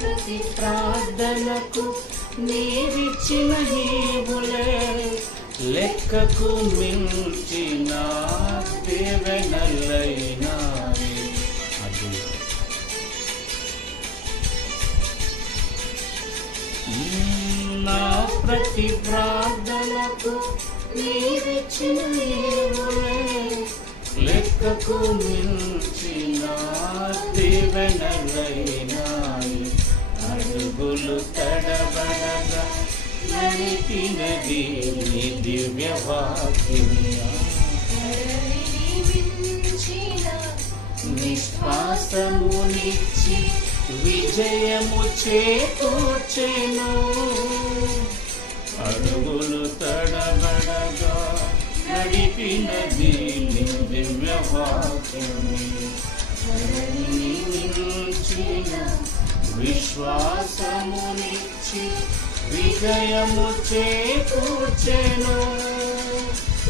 ప్రతి ప్రార్థనకు నీవిచ్చిన హీవులే లెక్కకు మించిన దీవెనలైనాయి. అది నా ప్రతి ప్రార్థనకు నీవిచ్చిన హీవులే లెక్కకు మించిన దీవెనలైనాయి. అడుగులు తడబడగా నడిపినది నీ దివ్య వాక్యము. విశ్వాసమునిచ్చి విజయము చేకూర్చెను. అడుగులు తడబడగా నడిపినది నీ దివ్య వాక్యము. విశ్వాసమునిచ్చి విజయము చేకూర్చెను.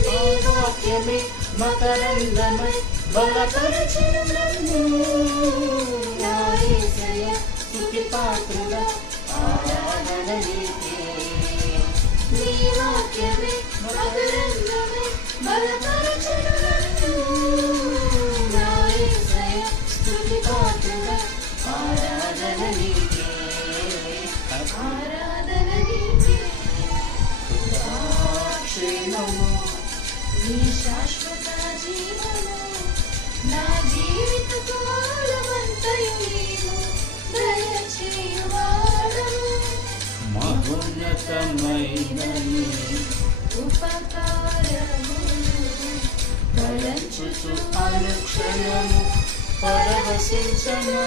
నీ వాక్యమే మకరందమై బలపరచెను నన్ను. నా యేసయ్య స్తుతి పాత్రుడ ఆరాధన నీకే. నీ వాక్యమే మకరందమై బలపరచెను నన్ను. నా యేసయ్య స్తుతి పాత్రుడ ఆరాధన నీకే. ఆరాధన నీకే. క్షేమము నీ శాశ్వత జీవము. నా జీవిత కాలమంతయు నీవు దయచేయువాడవు. మహోన్నతమైన నీ ఉపకారములు తలంచుచు అనుక్షణము పరవశించనా.